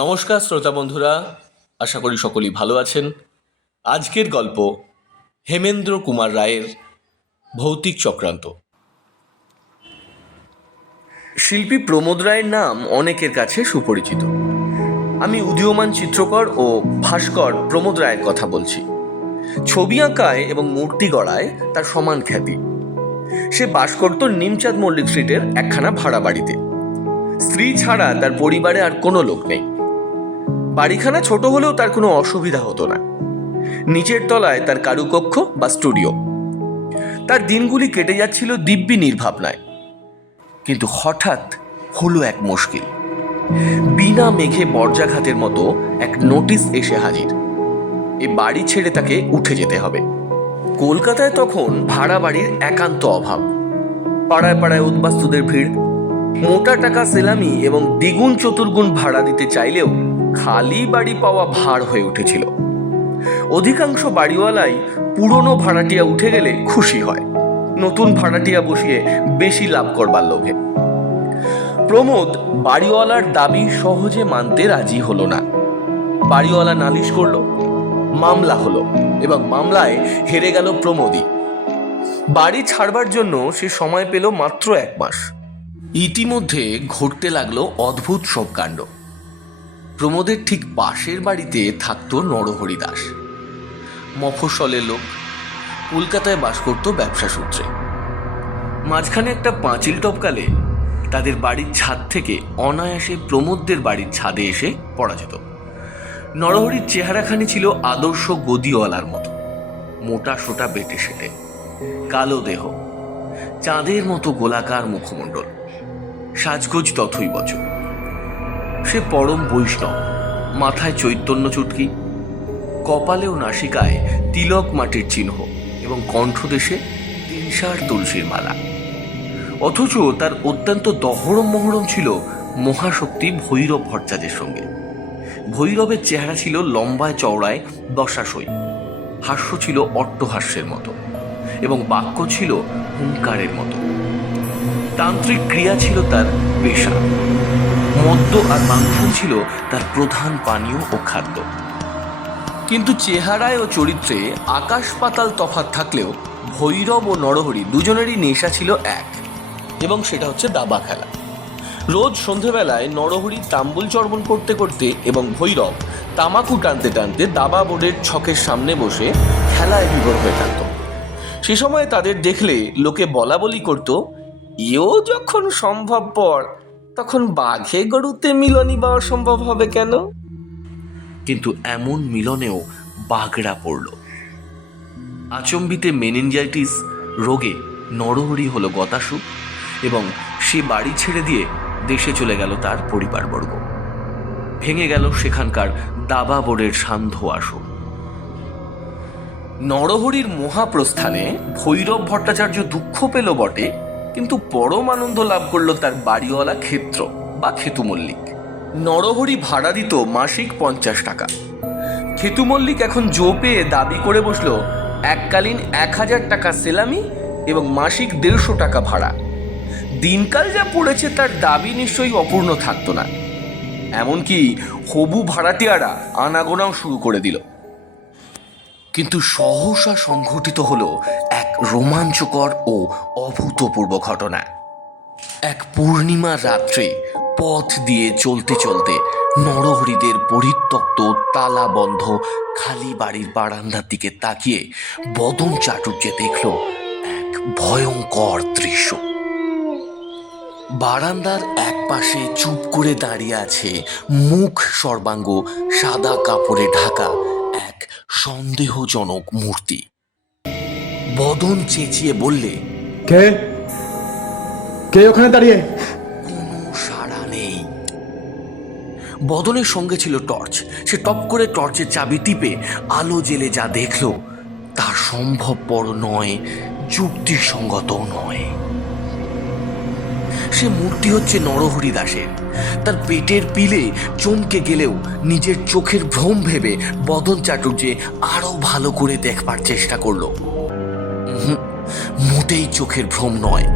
নমস্কার শ্রোতা বন্ধুরা, আশা করি সকলেই ভালো আছেন। আজকের গল্প হেমেন্দ্র কুমার রায়ের ভৌতিক চক্রান্ত। শিল্পী প্রমোদ রায়ের নাম অনেকের কাছে সুপরিচিত। আমি উদীয়মান চিত্রকর ও ভাস্কর প্রমোদ রায়ের কথা বলছি। ছবি আঁকায় এবং মূর্তি গড়ায় তার সমান খ্যাতি। সে বাস করত নিমচাঁদ মল্লিক স্ট্রিটের একখানা ভাড়া বাড়িতে। স্ত্রী ছাড়া তার পরিবারে আর কোনো লোক নেই। বাড়িখানা ছোট হলেও তার কোনো অসুবিধা হতো না। নিচের তলায় তার কারুকক্ষ বা স্টুডিও। তার দিনগুলি কেটে যাচ্ছিল দিব্যি নির্ভাবনায়। কিন্তু হঠাৎ হলো এক মুশকিল। বিনা মেঘে বর্জাঘাতের মতো এক নোটিশ এসে হাজির। এ বাড়ি ছেড়ে তাকে উঠে যেতে হবে। কলকাতায় তখন ভাড়া বাড়ির একান্ত অভাব। পাড়ায় পাড়ায় উদ্বাস্তুদের ভিড়। মোটা টাকা সেলামি এবং দ্বিগুণ চতুর্গুণ ভাড়া দিতে চাইলেও খালি বাড়ি পাওয়া ভার হয়ে উঠেছিল। অধিকাংশ বাড়িওয়ালাই পুরনো ভাড়াটিয়া উঠে গেলে খুশি হয়, নতুন ভাড়াটিয়া বসিয়ে বেশি লাভ করবার লোভে। প্রমোদ বাড়িওয়ালার দাবি সহজে মানতে রাজি হলো না। বাড়িওয়ালা নালিশ করলো, মামলা হলো এবং মামলায় হেরে গেল প্রমোদই। বাড়ি ছাড়বার জন্য সে সময় পেল মাত্র 1 মাস। ইতিমধ্যে ঘটতে লাগলো অদ্ভুত সব কাণ্ড। প্রমোদের ঠিক পাশের বাড়িতে থাকতো নরহরি দাস। মফস্বলের লোক, কলকাতায় বাস করত ব্যবসা সূত্রে। মাঝখানে একটা পাঁচিল টপকালে তাদের বাড়ির ছাদ থেকে অনায়াসে প্রমোদদের বাড়ির ছাদে এসে পড়া যেত। নরহরির চেহারাখানি ছিল আদর্শ গদিওয়ালার মতো, মোটা সোটা বেটে সেটে, কালো দেহ, চাঁদের মতো গোলাকার মুখমণ্ডল, সাজগোজ তথৈবচ। সে পরম বৈষ্ণব, মাথায় চৈতন্য চুটকি, কপালে ও নাসিকায় তিলক মাটির চিহ্ন এবং কণ্ঠদেশে 3 তুলসীর মালা। অথচ তার অত্যন্ত দহরম মহরম ছিল মহাশক্তি ভৈরব ভট্টাচার্যের সঙ্গে। ভৈরবের চেহারা ছিল লম্বায় চওড়ায় দশাশই, হাস্য ছিল অট্টহাস্যের মতো এবং বাক্য ছিল হুঙ্কারের মতো। তান্ত্রিক ক্রিয়া ছিল তার পেশা। মদ্য আর মাংস ছিল তার প্রধান পানীয় ও খাদ্য। কিন্তু চেহারায় ও চরিত্রে আকাশ পাতাল তফাৎ থাকলেও ভৈরব ও নরহরি দুজনেরই নেশা ছিল এক, এবং সেটা হচ্ছে দাবা খেলা। রোজ সন্ধেবেলায় নরহরি তাম্বুল চর্বণ করতে করতে এবং ভৈরব তামাকু টানতে টানতে দাবা বোর্ডের ছকের সামনে বসে খেলায় বিভোর হয়ে থাকত। সে সময় তাদের দেখলে লোকে বলা বলি করত, এও যখন সম্ভবপর তখন বাঘে গরুতে মিলনই বা অসম্ভব হবে কেন? কিন্তু এমন মিলনেও বাগড়া পড়ল। আচম্বিতে মেনিনজাইটিস রোগে নরহরি হলো গতাসু এবং সে বাড়ি ছেড়ে দিয়ে দেশে চলে গেল তার পরিবারবর্গ। ভেঙে গেল সেখানকার দাবা বোর্ডের সান্ধ্য আসর। নরহরির মহাপ্রস্থানে ভৈরব ভট্টাচার্য দুঃখ পেল বটে, কিন্তু পরম আনন্দ লাভ করলো তার বাড়িওয়ালা ক্ষেত্র বা খেতু মল্লিক। নরহরি ভাড়া দিত মাসিক 50 টাকা। খেতু মল্লিক এখন জো পেয়ে দাবি করে বসলো এককালীন 1000 টাকা সেলামি এবং মাসিক 150 টাকা ভাড়া। দিনকাল যা পড়েছে তার দাবি নিশ্চয়ই অপূর্ণ থাকতো না। এমনকি হবু ভাড়াটিয়ারা আনাগোনাও শুরু করে দিল। কিন্তু সহসা সংঘটিত হলো এক রোমাঞ্চকর ও অভূতপূর্ব ঘটনা। এক পূর্ণিমার রাত্রে পথ দিয়ে চলতে চলতে নরহরিদের পরিত্যক্ত তালা বন্ধ খালি বাড়ির বারান্দার দিকে তাকিয়ে বদন চাটুর্যে দেখল এক ভয়ঙ্কর দৃশ্য। বারান্দার এক পাশে চুপ করে দাঁড়িয়ে আছে মুখ সর্বাঙ্গ সাদা কাপড়ে ঢাকা এক সন্দেহজনক মূর্তি। বদন চেঁচিয়ে বললে, কে কে ওখানে দাঁড়িয়ে? কোনো সাড়া নেই। বদনের সঙ্গে ছিল টর্চ। সে টপ করে টর্চের চাবি টিপে আলো জেলে যা দেখল তা সম্ভবপর নয়, যুক্তিসঙ্গত নয়। সে মূর্তি হচ্ছে নরহরি দাসের। তার পেটের পিলে চমকে গেলেও নিজের চোখের ভ্রম ভেবে বদন চাটুর্যে আরো ভালো করে দেখবার চেষ্টা করলো। মোটেই চোখের ভ্রম নয়,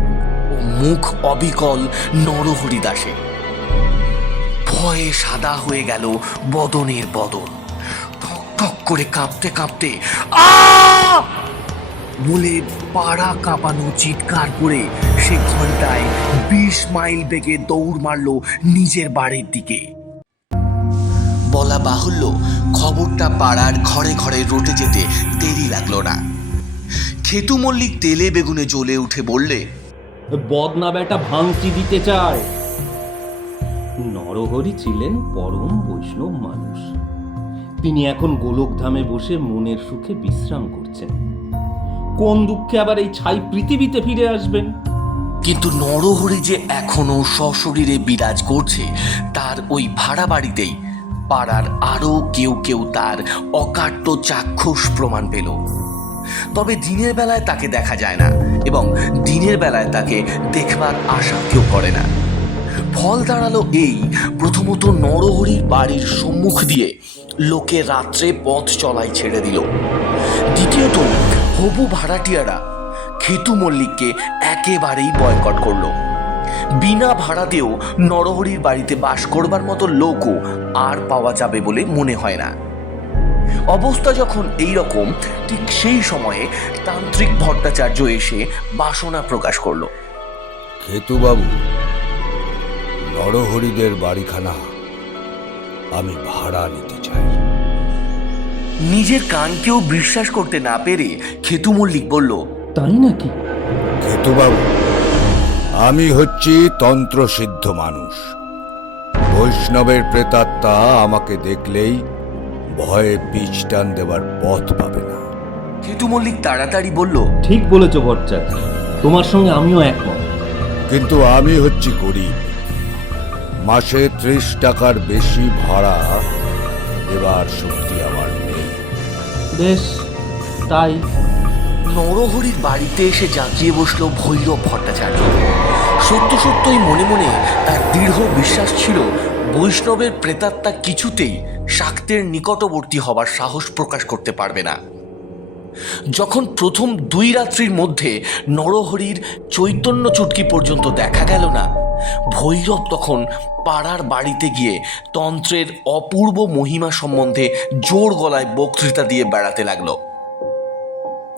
ও মুখ অবিকল নরহরি দাসের। ভয়ে সাদা হয়ে গেল বদনের বদন। ঠক ঠক করে কাঁপতে কাঁপতে আ বলে পাড়া কাঁপানো চিৎকার করে সে ঘন্টায় 20 মাইল বেগে দৌড় মারল নিজের বাড়ির দিকে। বলা বাহুল্য, খবরটা পাড়ার ঘরে ঘরে রটে যেতে দেরি লাগলো না। খেতু মল্লিক তেলে বেগুনে জ্বলে উঠে বললে, বদনা বেটা ভাঙচি দিতে চায়। নরহরি ছিলেন পরম বৈষ্ণব মানুষ। তিনি এখন গোলকধামে বসে মনের সুখে বিশ্রাম করছেন। কোন দুঃখে আবার এই ছাই পৃথিবীতে ফিরে আসবেন? কিন্তু নরহরি যে এখনো সশরীরে বিরাজ করছে তার ওই ভাড়া বাড়িতেই পাড়ার আরো কেউ কেউ তার অকাট্য চাক্ষুষ প্রমাণ পেল। তবে দিনের বেলায় তাকে দেখা যায় না এবং দিনের বেলায় তাকে দেখবার আশা কেউ করে না। ফল দাঁড়ালো এই, প্রথমত নরহরির বাড়ির সম্মুখ দিয়ে লোকে রাত্রে পথ চলাই ছেড়ে দিল। দ্বিতীয়ত হবু ভাড়াটিয়ারা খেতু মল্লিককে একেবারেই বয়কট করলো। বিনা ভাড়াতেও নরহরির বাড়িতে বাস করবার মতো লোকও আর পাওয়া যাবে বলে মনে হয় না। অবস্থা যখন এই রকম, ঠিক সেই সময়ে তান্ত্রিক ভট্টাচার্য এসে বাসনা প্রকাশ করলো। খেতুবাবু, নরহরিদের বাড়িখানা আমি ভাড়া নিতে চাই। নিজের কানকেও বিশ্বাস করতে না পেরে খেতু মল্লিক বলল, তাই নাকি? খেতুবাবু, আমি হচ্ছি তন্ত্রসিদ্ধ মানুষ। বৈষ্ণবের প্রেতাত্মা আমাকে দেখলেই ভয়ে পিছ টান দেবার পথ পাবে না। খেতু মল্লিক তাড়াতাড়ি বলল, ঠিক বলেছ ভট্টাচার্য, তোমার সঙ্গে আমিও একমত। কিন্তু আমি হচ্ছি গরিব। মাসে 30 টাকার বেশি ভাড়া দেবার শক্তি আমার নেই। বেশ, তাই। নরহরির বাড়িতে এসে জাঁকিয়ে বসল ভৈরব ভট্টাচার্য। সত্য সত্যই মনে মনে তার দৃঢ় বিশ্বাস ছিল বৈষ্ণবের প্রেতাত্মা কিছুতেই শাক্তের নিকটবর্তী হবার সাহস প্রকাশ করতে পারবে না। যখন প্রথম 2 রাত্রির মধ্যে নরহরির চৈতন্য চুটকি পর্যন্ত দেখা গেল না, ভৈরব তখন পাড়ার বাড়িতে গিয়ে তন্ত্রের অপূর্ব মহিমা সম্বন্ধে জোর গলায় বক্তৃতা দিয়ে বেড়াতে লাগলো।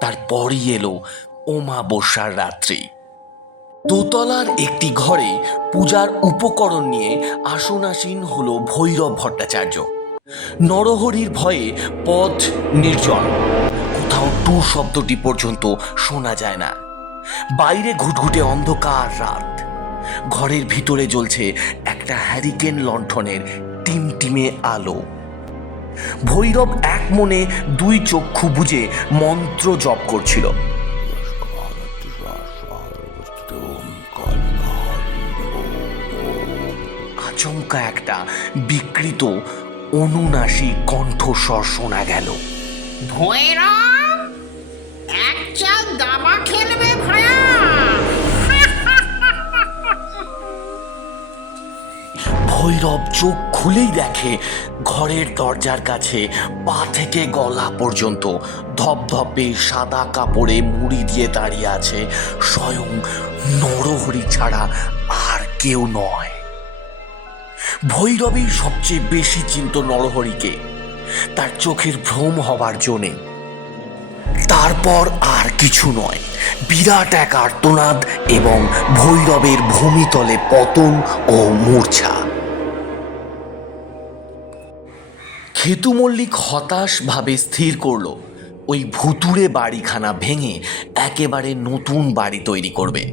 তারপরই এলো অমাবস্যার রাত্রি। দোতলার একটি ঘরে পূজার উপকরণ নিয়ে আসনাসীন হলো ভৈরব ভট্টাচার্য। নরহরির ভয়ে পথ নির্জন, কোথাও টু শব্দটি পর্যন্ত শোনা যায় না। বাইরে ঘুটঘুটে অন্ধকার রাত, ঘরের ভিতরে জ্বলছে একটা হ্যারিকেন লণ্ঠনের টিমটিমে আলো। ভৈরব এক মনে 2 চক্ষু বুজে মন্ত্র জপ করছিল। আচমকা একটা বিকৃত অনুনাসিক কণ্ঠস্বর শোনা গেল, ভৈরব, এক চাল দাবা খেলবে ভায়া? ভৈরব চোখ খুলেই দেখে ঘরের দরজার কাছে পা থেকে গলা পর্যন্ত ধপধপে সাদা কাপড়ে মুড়ি দিয়ে দাঁড়িয়ে আছে স্বয়ং নরহরি ছাড়া আর কেউ নয়। ভৈরবই সবচেয়ে বেশি চিন্ত নরহরিকে, তার চোখের ভ্রম হবার জন্যে। তারপর আর কিছু নয়, বিরাট এক আর্তনাদ এবং ভৈরবের ভূমিতলে পতন ও মূর্ছা। খেতু মল্লিক হতাশ ভাবে স্থির করলো ওই ভুতুড়ে বাড়িখানা ভেঙে একেবারে নতুন বাড়ি তৈরি করবে।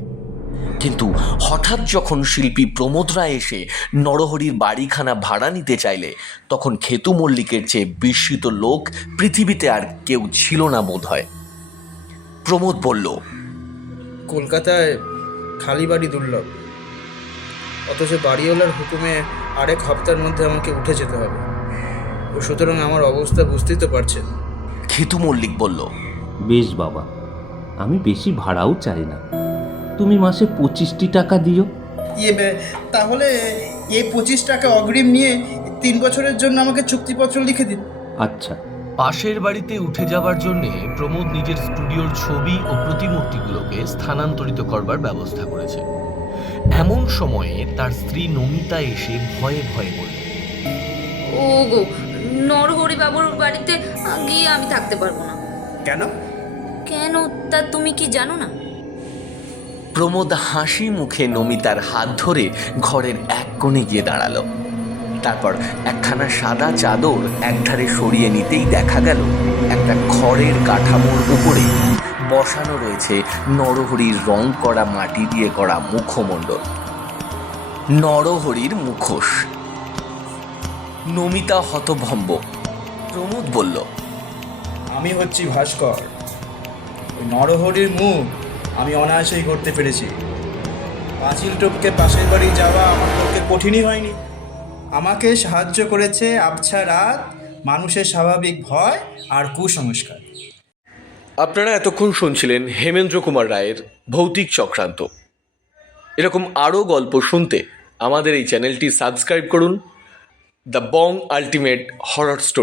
কিন্তু হঠাৎ যখন শিল্পী প্রমোদ রায় এসে নরহরির বাড়িখানা ভাড়া নিতে চাইলে, তখন খেতু মল্লিকের চেয়ে বিস্মিত লোক পৃথিবীতে আর কেউ ছিল না বোধ হয়। প্রমোদ বলল, কলকাতায় খালি বাড়ি দুর্লভ, অথচ বাড়িওয়ালার হুকুমে আরেক হপ্তার মধ্যে আমাকে উঠে যেতে হবে। ও সুতরাং আমার অবস্থা বুঝতেই তো পারছেন। খেতু মল্লিক বলল, বেশ বাবা, আমি বেশি ভাড়াও চাই না। তুমি মাসে 25টি টাকা দিও। তাহলে এই 25 টাকা অগ্রিম নিয়ে 3 বছরের জন্য আমাকে চুক্তিপত্র লিখে দিন। আচ্ছা। পাশের বাড়িতে উঠে যাবার জন্যে প্রমোদ নিজের স্টুডিওর ছবি ও প্রতিমূর্তিগুলোকে স্থানান্তরিত করবার ব্যবস্থা করেছে। এমন সময়ে তার স্ত্রী নমিতা এসে ভয়ে ভয়ে বলল, ওগো, নরহরি বাবুর বাড়িতে গিয়ে আমি থাকতে পারবো না। কেন? কেন তা তুমি কি জানো না? প্রমোদ হাসি মুখে নমিতার হাত ধরে ঘরের এক কোণে গিয়ে দাঁড়ালো। তারপর একখানা সাদা চাদর একধারে সরিয়ে নিতেই দেখা গেল একটা খড়ের কাঠামোর উপরে বসানো রয়েছে নরহরির রং করা মাটি দিয়ে করা মুখমণ্ডল, নরহরির মুখোশ। নমিতা হতভম্ব। প্রমোদ বলল, আমি হচ্ছি ভাস্কর। ওই নরহরির মুখ আমি অনায়াসেই করতে পেরেছি। পাঁচিল টপকে পাশের বাড়ি যাওয়া আমার পক্ষে কঠিনই হয়নি। আমাকে সাহায্য করেছে আবছা রাত, মানুষের স্বাভাবিক ভয় আর কুসংস্কার। আপনারা এতক্ষণ শুনছিলেন হেমেন্দ্র কুমার রায়ের ভৌতিক চক্রান্ত। এরকম আরও গল্প শুনতে আমাদের এই চ্যানেলটি সাবস্ক্রাইব করুন, the Bong ultimate horror story.